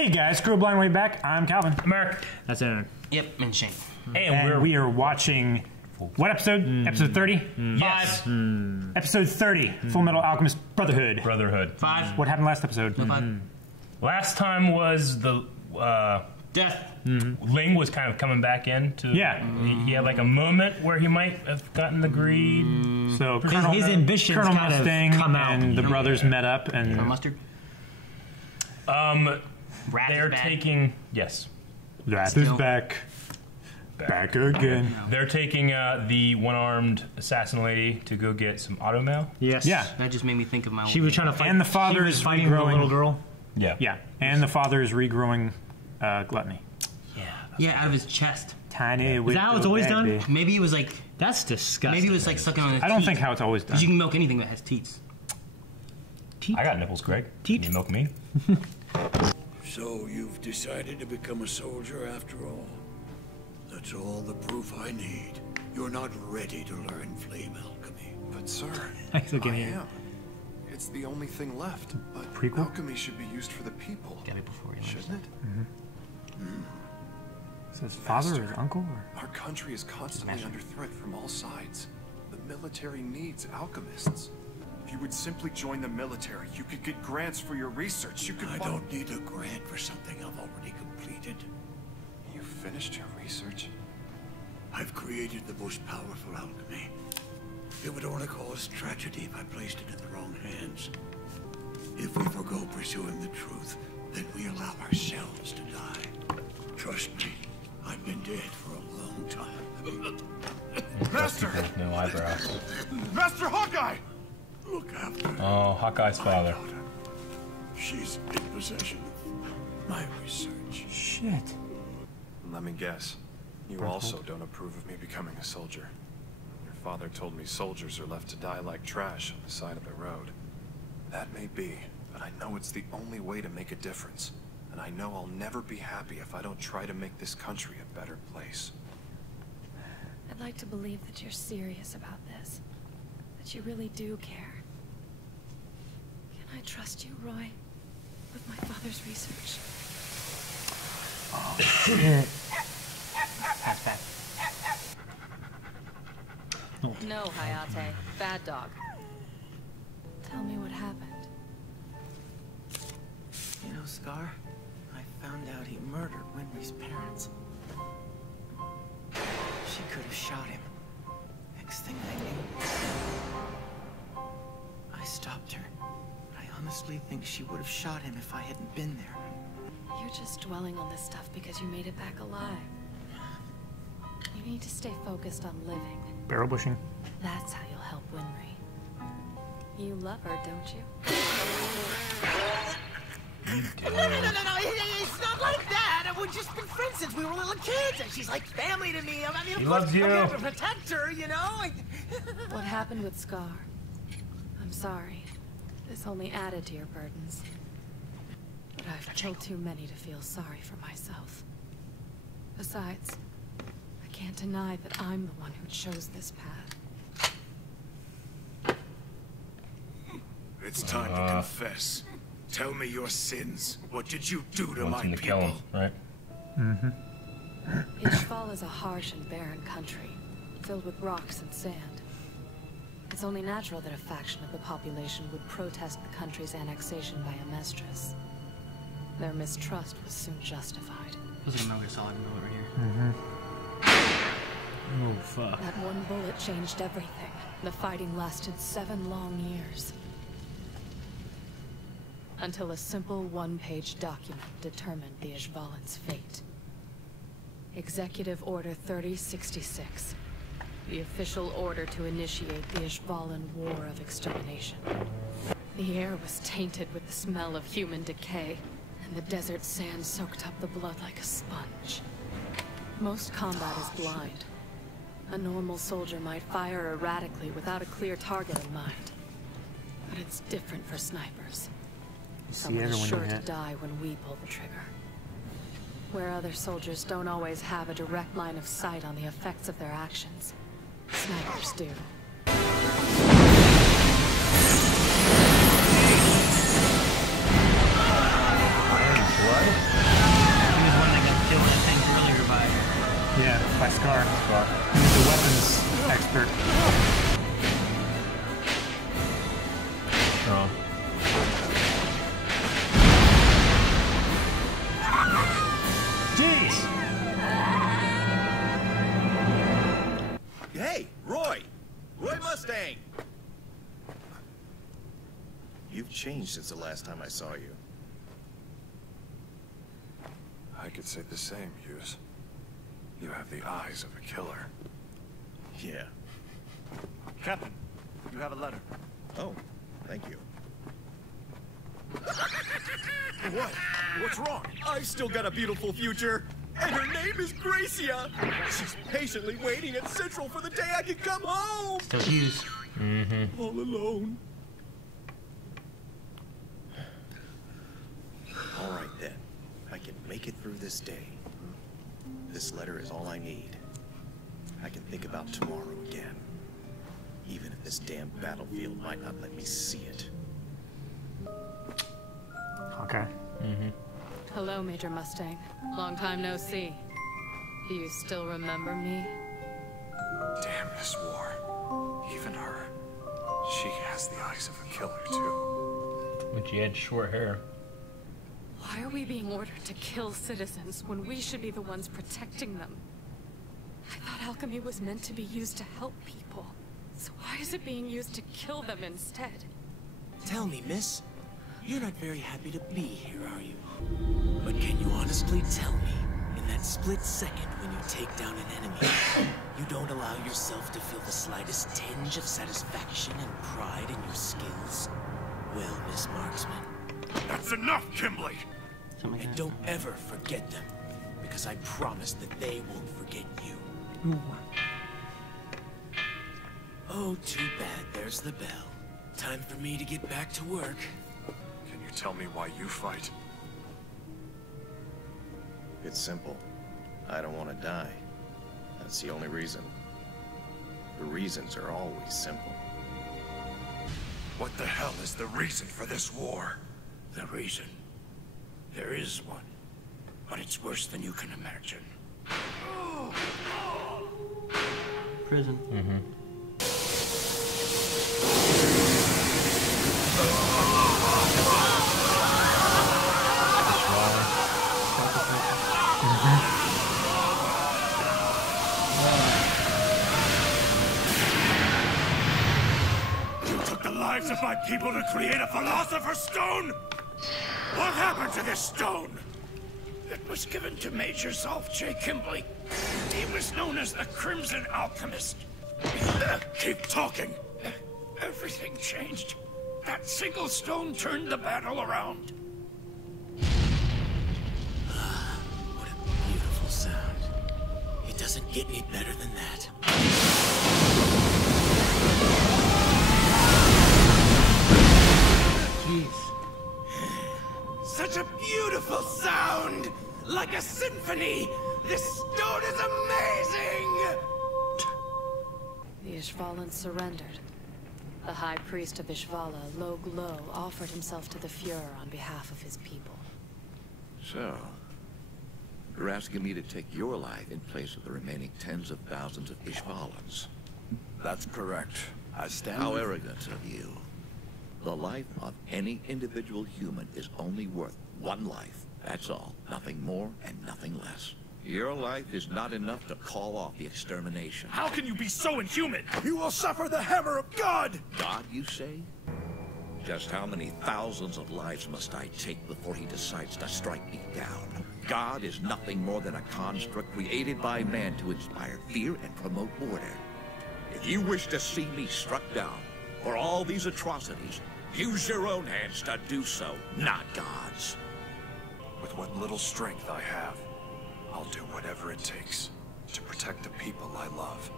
Hey guys, Screw Blind Way back. I'm Calvin. I'm Eric. That's Aaron. Yep, and Shane. And we are watching what episode? Episode 30? Yes. Episode 30, Fullmetal Alchemist Brotherhood. 5. What happened last episode? No 5. Last time was the Death. Ling was kind of coming back in. He had like a moment where he might have gotten the greed. So his ambitions Colonel kind of Mustang come out. and the brothers met up and Mustard. They're taking Wrath is back. Back again. They're taking the one-armed assassin lady to go get some auto mail. Yes. Yeah. That just made me think of my. She was trying to fight. And the father is fighting regrowing the little girl. Yeah. Yeah. And the father is regrowing gluttony. Yeah, out of his chest. Tiny. Is that how it's always done? Maybe it was like. That's disgusting. Maybe it was like sucking on his. I don't teats. think how it's always done. Because you can milk anything that has teats. I got nipples, Greg. Can you milk me? So you've decided to become a soldier after all? That's all the proof I need. You're not ready to learn flame alchemy. But sir, I am. It's the only thing left. But Prequel? alchemy should be used for the people. Get it before you Shouldn't it? Is his father or his uncle? Or? Our country is constantly under threat from all sides. The military needs alchemists. If you would simply join the military, you could get grants for your research. You could. I don't need a grant for something I've already completed. You finished your research? I've created the most powerful alchemy. It would only cause tragedy if I placed it in the wrong hands. If we forgo pursuing the truth, then we allow ourselves to die. Trust me, I've been dead for a long time. Master! No eyebrows. Master Hawkeye! Look after her. Oh, Hawkeye's father. She's in possession of my research. Shit. Let me guess. You also don't approve of me becoming a soldier. Your father told me soldiers are left to die like trash on the side of the road. That may be, but I know it's the only way to make a difference. And I know I'll never be happy if I don't try to make this country a better place. I'd like to believe that you're serious about this. That you really do care. Can I trust you, Roy? With my father's research? Oh, shit. No, Hayate. Bad dog. Tell me what happened. You know, Scar, I found out he murdered Winry's parents. She could have shot him. Next thing I knew, I stopped her. I honestly think she would have shot him if I hadn't been there. You're just dwelling on this stuff because you made it back alive. You need to stay focused on living. Barrel bushing. That's how you'll help Winry. You love her, don't you? No, it's not like that. We've just been friends since we were little kids, and she's like family to me. I mean, He loves you. I'm here to protect her, you know? What happened with Scar? I'm sorry. This only added to your burdens. But I've killed too many to feel sorry for myself. Besides, I can't deny that I'm the one who chose this path. It's time to confess. Tell me your sins. What did you do to my Wants him to kill people? him, right? Ishvalan is a harsh and barren country, filled with rocks and sand. It's only natural that a faction of the population would protest the country's annexation by Amestris. Their mistrust was soon justified. Looks like a Metal Gear Solid bullet right here. Oh, fuck. That one bullet changed everything. The fighting lasted 7 long years. Until a simple one-page document determined the Ishvalan's fate. Executive Order 3066. The official order to initiate the Ishvalan War of Extermination. The air was tainted with the smell of human decay, and the desert sand soaked up the blood like a sponge. Most combat is blind. A normal soldier might fire erratically without a clear target in mind. But it's different for snipers. Someone is sure to die when we pull the trigger. Where other soldiers don't always have a direct line of sight on the effects of their actions, snipers do. What? Scar. He's the weapons expert. Strong. Jeez! Hey, Roy! Roy Mustang! You've changed since the last time I saw you. I could say the same, Hughes. You have the eyes of a killer. Yeah. Captain, you have a letter. Oh, thank you. What? What's wrong? I've still got a beautiful future, and her name is Gracia. She's patiently waiting at Central for the day I can come home. Still Hughes. All alone. All right then. I can make it through this day. This letter is all I need. I can think about tomorrow again. Even if this damn battlefield might not let me see it. Okay. Hello, Major Mustang. Long time no see. Do you still remember me? Damn this war. Even her. She has the eyes of a killer, too. When she had short hair. Why are we being ordered to kill citizens when we should be the ones protecting them? I thought alchemy was meant to be used to help people. So why is it being used to kill them instead? Tell me, miss. You're not very happy to be here, are you? But can you honestly tell me, in that split second when you take down an enemy, you don't allow yourself to feel the slightest tinge of satisfaction and pride in your skills? Well, Miss Marksman. That's enough, Kimberly! And don't ever forget them, because I promise that they won't forget you. Oh, too bad there's the bell. Time for me to get back to work. Can you tell me why you fight? It's simple. I don't want to die. That's the only reason. The reasons are always simple. What the hell is the reason for this war? The reason? There is one. But it's worse than you can imagine. Prison. You took the lives of my people to create a Philosopher's Stone? What happened to this stone? It was given to Major Zolf J. Kimberly. He was known as the Crimson Alchemist. Keep talking. Everything changed. That single stone turned the battle around. What a beautiful sound. It doesn't get any better than that. Jeez. Such a beautiful sound! Like a symphony! This stone is amazing! The Ishvalan surrendered. The High Priest of Ishvala, Log Lo, offered himself to the Fuhrer on behalf of his people. So, you're asking me to take your life in place of the remaining tens of thousands of Ishvalans. That's correct. I stand How arrogant of you. The life of any individual human is only worth one life. That's all. Nothing more and nothing less. Your life is not enough to call off the extermination. How can you be so inhuman? You will suffer the hammer of God! God, you say? Just how many thousands of lives must I take before he decides to strike me down? God is nothing more than a construct created by man to inspire fear and promote order. If you wish to see me struck down for all these atrocities, use your own hands to do so, not God's. With what little strength I have, I'll do whatever it takes to protect the people I love.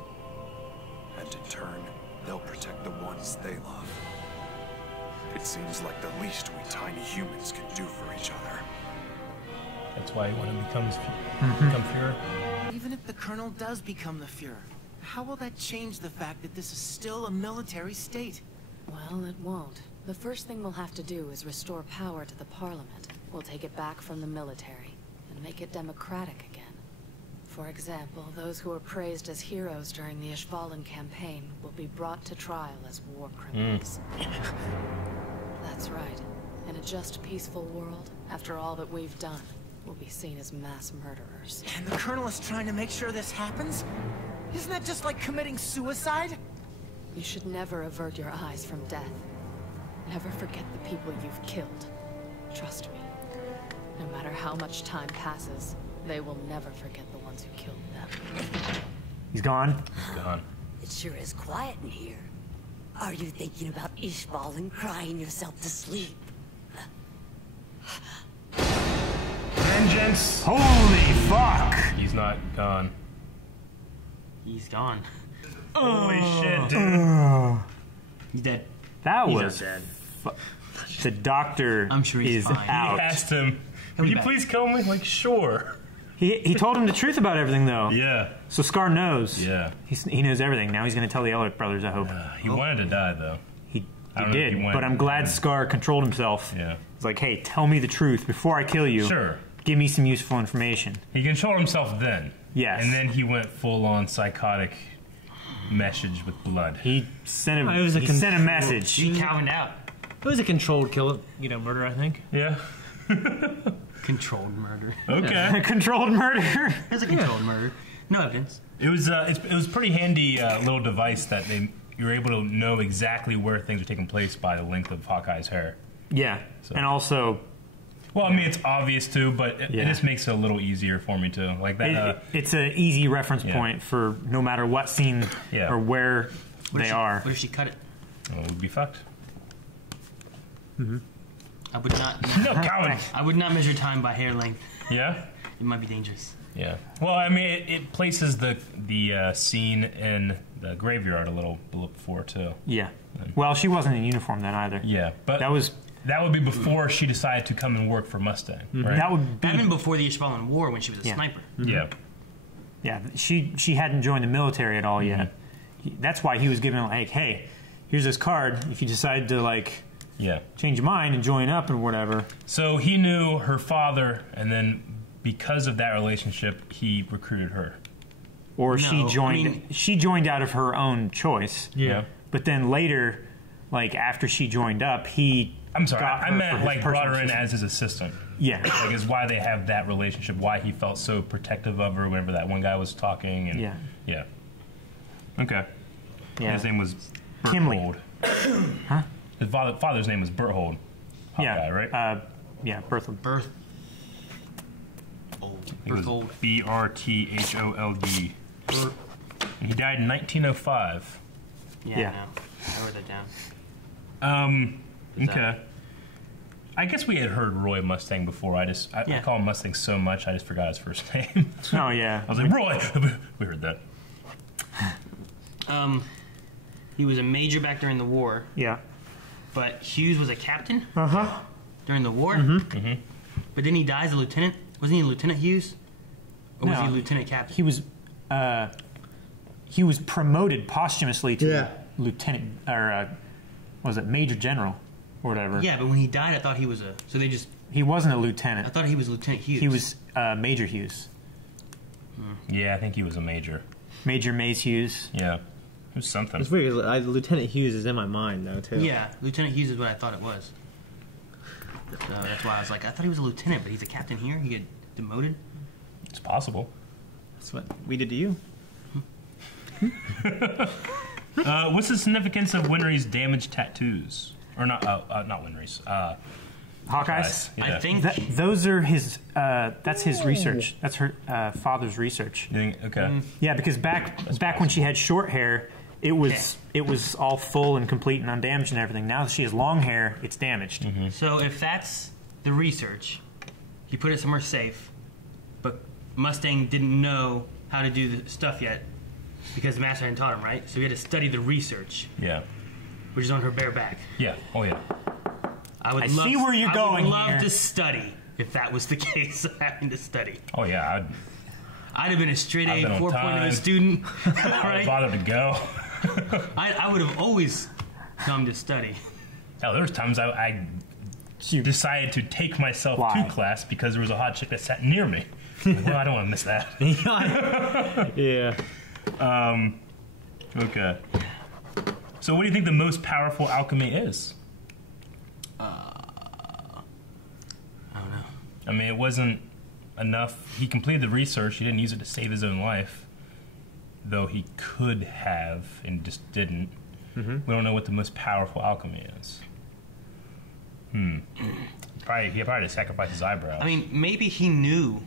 And in turn, they'll protect the ones they love. It seems like the least we tiny humans can do for each other. That's why when it becomes become Fuhrer. Even if the Colonel does become the Fuhrer, how will that change the fact that this is still a military state? Well, it won't. The first thing we'll have to do is restore power to the Parliament. We'll take it back from the military and make it democratic again. For example, those who were praised as heroes during the Ishvalan campaign will be brought to trial as war criminals. That's right. In a just, peaceful world, after all that we've done, we'll be seen as mass murderers. And the Colonel is trying to make sure this happens? Isn't that just like committing suicide? You should never avert your eyes from death. Never forget the people you've killed. Trust me. No matter how much time passes, they will never forget the ones who killed them. He's gone. Gone. It sure is quiet in here. Are you thinking about Ishvalan crying yourself to sleep? Vengeance! Holy fuck! He's not gone. He's gone. Holy shit, dude. He's dead. That He's was... not dead. The doctor I'm sure he's is fine. out. He asked him, would you please kill me? Like, sure. He told him the truth about everything, though. Yeah. So Scar knows. Yeah. He knows everything. Now he's going to tell the Elric brothers, I hope. He wanted to die, though. He I don't know if did, he wanted but I'm to glad die. Scar controlled himself. Yeah. He's like, hey, tell me the truth before I kill you. Sure. Give me some useful information. He controlled himself then. Yes. And then he went full-on psychotic message with blood. He sent a, It was a he sent a message. He Calvined out. It was a controlled kill, murder, I think. Yeah. Controlled murder. Okay. Controlled murder. It was a controlled murder. No evidence. It was it was pretty handy little device that you were able to know exactly where things were taking place by the length of Hawkeye's hair. Yeah. So. And also... Well, I mean, it's obvious too, but it Yeah. just makes it a little easier for me too. Like that. It's an easy reference point for no matter what scene or where they are. What if she cut it? Well, we'd be fucked. Mm-hmm. I would not. No, Calvin. I would not measure time by hair length. Yeah. It might be dangerous. Yeah. Well, I mean, it places the scene in the graveyard a little before too. Yeah. Well, she wasn't in uniform then either. Yeah, but that would be before she decided to come and work for Mustang. Mm-hmm. Right? That would be Even before the Ishvalan War, when she was a sniper. Mm-hmm. Yeah. Yeah. She hadn't joined the military at all yet. That's why he was giving like, hey, here's this card. If you decide to change your mind and join up and whatever. So he knew her father, and then because of that relationship, he recruited her. Or she joined. She joined out of her own choice. Yeah. But then later, after she joined up, he. I'm sorry. I meant brought her in assistant. as his assistant. Yeah. Is why they have that relationship. Why he felt so protective of her whenever that one guy was talking. And yeah. Yeah. Okay. Yeah. His name was Kimley. Berthold. Huh? His father's name was Berthold. Hawkeye, right? Yeah, Berthold. Berthold. B-R-T-H-O-L-D. And he died in 1905. Yeah. I know. I wrote that down. Okay. I guess we had heard Roy Mustang before. I call him Mustang so much I just forgot his first name. Oh yeah. I was like, Roy. We heard that. He was a major back during the war. Yeah. But Hughes was a captain. Uh-huh. During the war. Mm-hmm. Mm-hmm. But then he dies a lieutenant. Wasn't he a Lieutenant Hughes? Or was he a lieutenant captain? He was promoted posthumously to lieutenant, or was it Major General, or whatever. Yeah, but when he died, I thought he was a. So they just. He wasn't a lieutenant. I thought he was Lieutenant Hughes. He was Major Hughes. Yeah, I think he was a major. Major Mace Hughes. Yeah, it was something. It's weird. Lieutenant Hughes is in my mind though too. Yeah, Lieutenant Hughes is what I thought it was. So that's why I was like, I thought he was a lieutenant, but he's a captain here. He get demoted. It's possible. That's what we did to you. What's the significance of Winry's damaged tattoos? Or not Winry's. Hawkeye's? Yeah. I think those are his. That's his research. That's her father's research. Okay. Yeah, because back when she had short hair, it was all full and complete and undamaged and everything. Now that she has long hair, it's damaged. Mm-hmm. So if that's the research, he put it somewhere safe, but Mustang didn't know how to do the stuff yet because the master hadn't taught him, right? So he had to study the research. Yeah. Which is on her bare back. Yeah. Oh yeah. I would see where you're going love here. to study if that was the case of having to study. Oh yeah. I'd have been a straight A I've been on 4.0 time. student. I would bothered to go. I would have always come to study. Hell, there was times I decided to take myself to class because there was a hot chick that sat near me. Like, well, I don't want to miss that. Yeah. Okay. So, what do you think the most powerful alchemy is? I don't know. I mean, it wasn't enough. He completed the research. He didn't use it to save his own life, though he could have and just didn't. We don't know what the most powerful alchemy is. He probably had to sacrifice his eyebrows. I mean, maybe he knew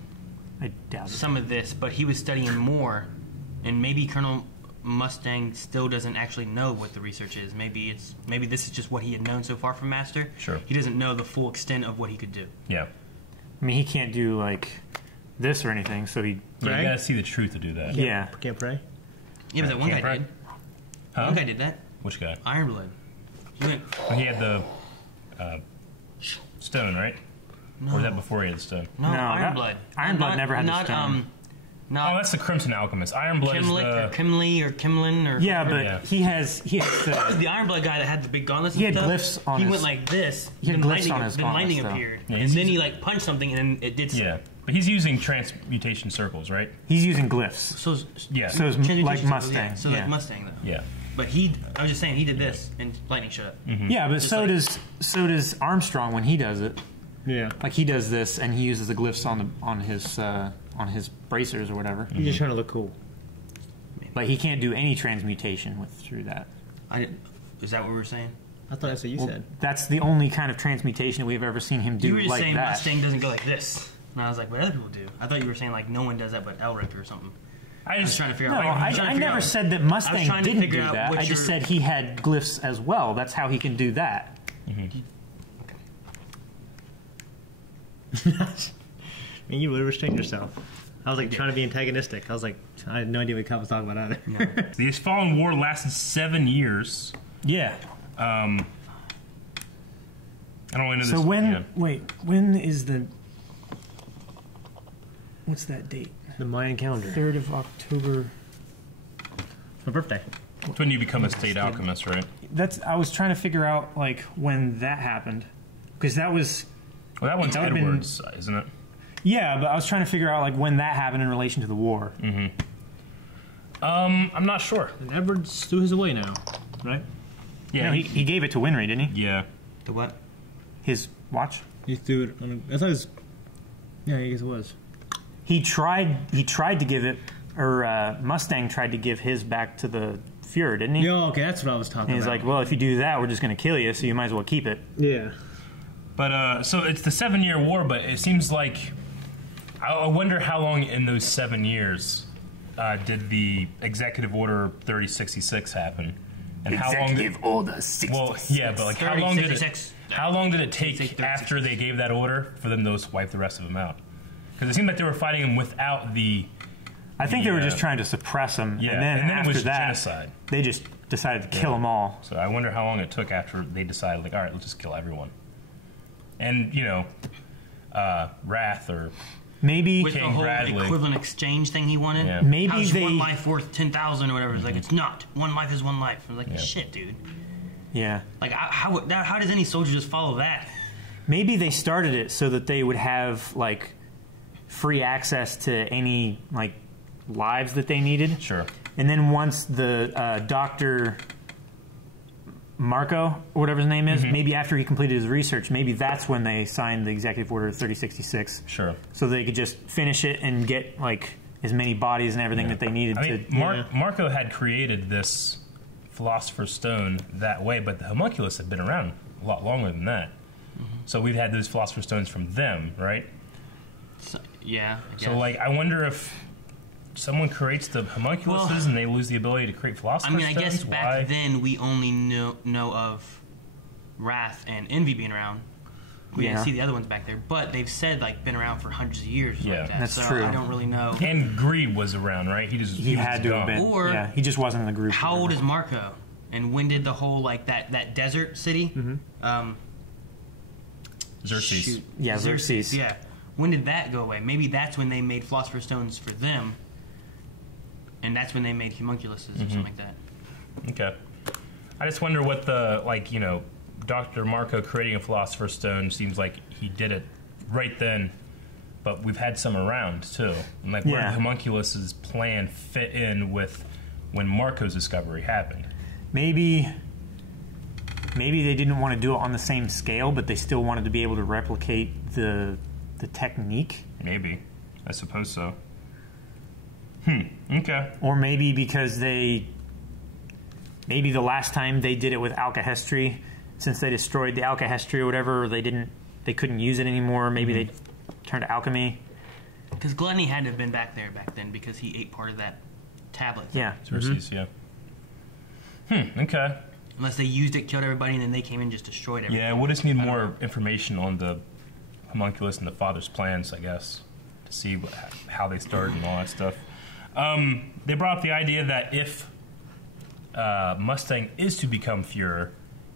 I doubt some of this, but he was studying more, and maybe Colonel Mustang still doesn't actually know what the research is. Maybe this is just what he had known so far from Master. Sure. He doesn't know the full extent of what he could do. Yeah. I mean, he can't do like this or anything, so he. Yeah, you gotta see the truth to do that. Yeah. Can't pray? Yeah, but that one guy pray? did. Huh? One guy did that. Which guy? Ironblood. He went, Well, he had the stone, right? no, Or was that before he had the stone? no, No, Ironblood. Ironblood never had the not, stone. Not Oh, that's the Crimson Alchemist. Ironblood is Kimlick or the... Kimley or Kimlin or Yeah, but Yeah. he has the Ironblood guy that had the big gauntlets. He and had stuff, glyphs on He his- went like this. he had then glyphs lightning, on his then lightning gauntlets, though. appeared, Yeah, and he's then he using- like punched something, and then it did. Yeah. But he's using transmutation circles, right? he's using glyphs. So Yeah. So it's Transmutation like circles, Mustang. Yeah. So yeah. like Mustang though. Yeah. But I'm just saying he did this, and lightning shut up. Yeah, but Just so like- does Armstrong when he does it. Yeah. Like he does this, and he uses the glyphs on his bracers or whatever. He's just trying to look cool. But he can't do any transmutation through that. Is that what we were saying? I thought that's what you Well, said. that's the only kind of transmutation we've ever seen him do You were just like saying that. Mustang doesn't go like this, and I was like, what other people do? I thought you were saying like no one does that but Elric or something. I was just trying to figure No, out. I never said that Mustang trying to didn't figure do out that. what I just your- said he had glyphs as well. That's how he can do that. Man, you really restrained yourself. I was like trying to be antagonistic. I was like, I had no idea what Cup was talking about either. The Ishvalan War lasted 7 years. Yeah. I don't really know So this. when is the? What's that date? The Mayan calendar. 3rd of October. My birthday. It's when you become a state alchemist, right? I was trying to figure out like when that happened, because that was. Well, that one's That would've been- Edward's, isn't it? Yeah, but I was trying to figure out like when that happened in relation to the war. I'm not sure. And Edward's threw his away now, right? Yeah, No, he gave it to Winry, didn't he? yeah. The what? His watch. He threw it on I thought it was... Yeah, I guess it was. He tried to give it, or Mustang tried to give his back to the Fuhrer, didn't he? Yeah, okay, that's what I was talking And he's about. like, well, if you do that, we're just going to kill you, so you might as well keep it. Yeah. But so it's the 7-year war, but it seems like I wonder how long in those 7 years did the Executive Order 3066 happen, and how long did Order 66. well, yeah, but like how long did it 36. take 36. after they gave that order for them to just wipe the rest of them out? Because it seemed like they were fighting them without the. I think they were just trying to suppress him, Yeah, and then and then it after was that, genocide. they just decided to kill them all. So I wonder how long it took after they decided, like, all right, let's just kill everyone. And Wrath or Maybe With the King whole Bradley. equivalent exchange thing he wanted. Yeah. Maybe How's they- one life worth 10,000 or whatever? It's like it's not. One life is one life. I'm like, Yeah. shit, dude. yeah. Like, how does any soldier just follow that? Maybe they started it so that they would have like free access to any like lives that they needed. Sure. And then once the Dr. Marco, or whatever his name is, maybe after he completed his research, maybe that's when they signed the Executive Order 3066. Sure. So they could just finish it and get like as many bodies and everything that they needed I mean, to. Marco had created this Philosopher's Stone that way, but the homunculus had been around a lot longer than that. So we've had those Philosopher's Stones from them, right? So, yeah. I guess. So, like, I wonder if someone creates the homunculuses and they lose the ability to create Philosopher's I mean, I Stones. guess back then we only know of Wrath and Envy being around. We didn't Yeah. see the other ones back there, but they've said like been around for hundreds of years. Yeah. like that. That's so true. I don't really know. And Greed was around, right? He He had to have been. Or- yeah, he just wasn't in the group. How old is Marco? And when did the whole like that desert city? Xerxes. Shoot. Yeah, Xerxes. Yeah. When did that go away? Maybe that's when they made Philosopher's Stones for them, and that's when they made homunculuses or something like that. Okay. I just wonder what the, like, Dr. Marco creating a Philosopher's Stone seems like he did it right then, but we've had some around too. And like where the homunculus's plan fit in with when Marco's discovery happened. Maybe they didn't want to do it on the same scale, but they still wanted to be able to replicate the technique. Maybe. I suppose so. Okay. Or maybe because maybe the last time they did it with alkahestry, since they destroyed the alkahestry or whatever, they couldn't use it anymore. Maybe they turned to alchemy. Because Gluttony had to have been back then because he ate part of that tablet. Yeah. Xerxes, okay. Unless they used it, killed everybody, and then they came in and just destroyed everything. Yeah, we'll just need more information on the homunculus and the father's plans, I guess, to see how they started and all that stuff. They brought up the idea that if Mustang is to become Fuhrer,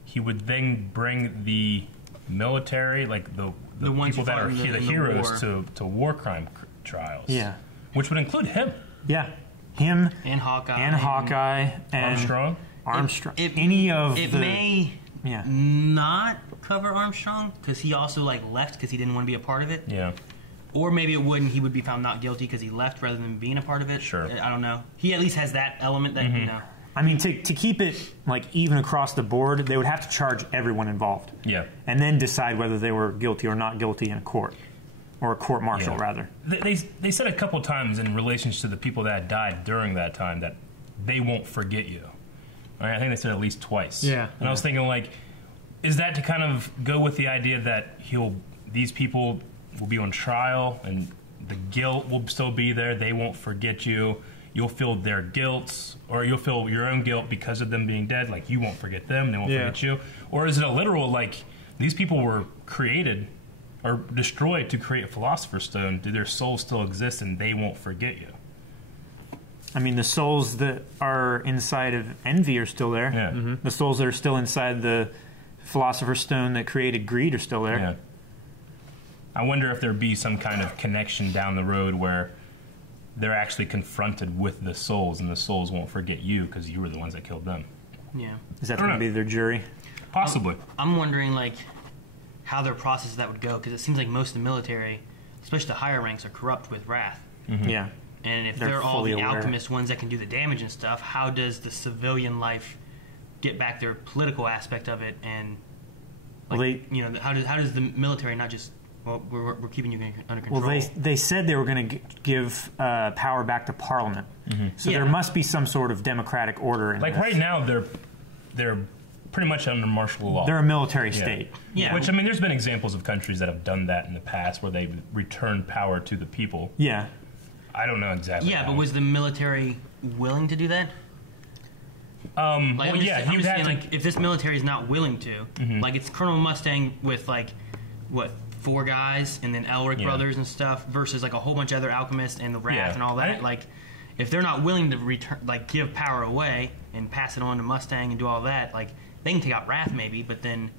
he would then bring the military, like the people that are the heroes, to war crime trials. Yeah. Which would include him. Yeah. Him. And Hawkeye. And Armstrong. It may not cover Armstrong, because he also left because he didn't want to be a part of it. Yeah. Or maybe it wouldn't. He would be found not guilty because he left rather than being a part of it. Sure. I don't know. He at least has that element that, I mean, to keep it even across the board, they would have to charge everyone involved. Yeah. And then decide whether they were guilty or not guilty in a court. Or a court-martial, rather. They said a couple times in relation to the people that died during that time that they won't forget you. I think they said at least twice. Yeah. And I was thinking, is that to kind of go with the idea that these people will be on trial and the guilt will still be there, they won't forget you, you'll feel their guilt, or you'll feel your own guilt because of them being dead, you won't forget them, they won't forget you? Or is it a literal, these people were created or destroyed to create a Philosopher's Stone, do their souls still exist and they won't forget you? I mean, the souls that are inside of Envy are still there. Yeah. The souls that are still inside the Philosopher's Stone that created greed are still there. Yeah. I wonder if there'd be some kind of connection down the road where they're actually confronted with the souls and the souls won't forget you because you were the ones that killed them. Yeah. Is that going to be their jury? Possibly. I'm wondering, how their process that would go, because it seems like most of the military, especially the higher ranks, are corrupt with wrath. Mm-hmm. Yeah. And if they're all the alchemist ones that can do the damage and stuff, how does the civilian life get back their political aspect of it? And how does the military not just we're keeping you under control? Well, they said they were going to give power back to Parliament, so there must be some sort of democratic order in this. Right now they're pretty much under martial law. They're a military state. Yeah. Which, there's been examples of countries that have done that in the past where they've returned power to the people. Yeah. I don't know exactly. Yeah, but was the military willing to do that? If this military is not willing to, it's Colonel Mustang with 4 guys and then Elric brothers and stuff versus a whole bunch of other alchemists and the Wrath and all that. If they're not willing to return, give power away and pass it on to Mustang and do all that, they can take out Wrath maybe, but then.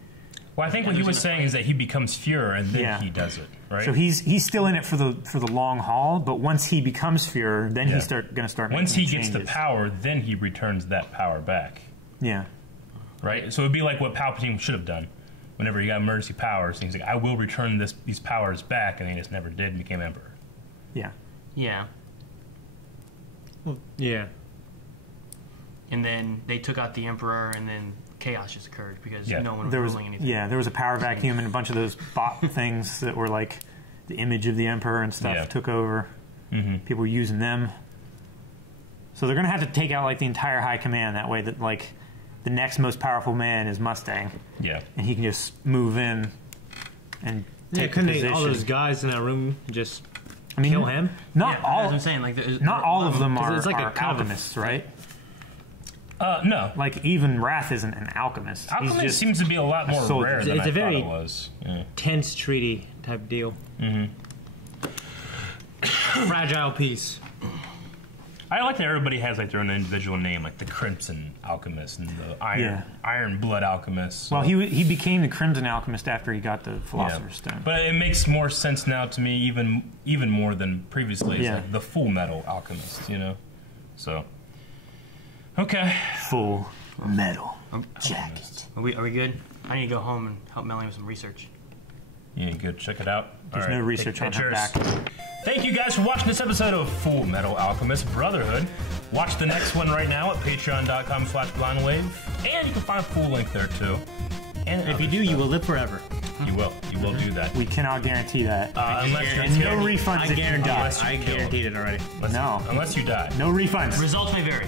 Well, I think what he was saying is that he becomes Fuhrer and then he does it, right? So he's still in it for the long haul, but once he becomes Fuhrer, then he's going to start. Once he changes. gets the power, then he returns that power back. Yeah. Right. So it'd be like what Palpatine should have done. Whenever he got emergency powers, and he's like, "I will return these powers back," and he just never did and became Emperor. Yeah. Yeah. Well, yeah. And then they took out the Emperor, and then chaos just occurred because no one was ruling anything. Yeah, there was a power vacuum, and a bunch of those bot things that were the image of the Emperor and stuff took over. Mm-hmm. People were using them. So they're going to have to take out the entire high command that way that the next most powerful man is Mustang. Yeah. And he can just move in and take the position. All those guys in that room just kill him? Not all. That's what I'm saying. Not all of them are it's are alchemists, right? No. Even Wrath isn't an alchemist. Alchemist seems to be a lot more rare than I thought it was. Yeah. Tense treaty type deal. Mm-hmm. Fragile piece. I like that everybody has their own individual name, like the Crimson Alchemist and the Iron Blood Alchemist. So. Well, he became the Crimson Alchemist after he got the Philosopher's Stone. But it makes more sense now to me, even more than previously. It's the Fullmetal Alchemist, So, okay. Full Metal. Jacket. Are we good? I need to go home and help Melanie with some research. Yeah, good. Check it out. There's no research on her back. Thank you guys for watching this episode of Fullmetal Alchemist Brotherhood. Watch the next one right now at patreon.com/blindwave, and you can find full link there too. And if you do, you will live forever. You will. You will do that. We cannot guarantee that. Unless no refunds if you die. I guaranteed it already. Unless you die. No refunds. Results may vary.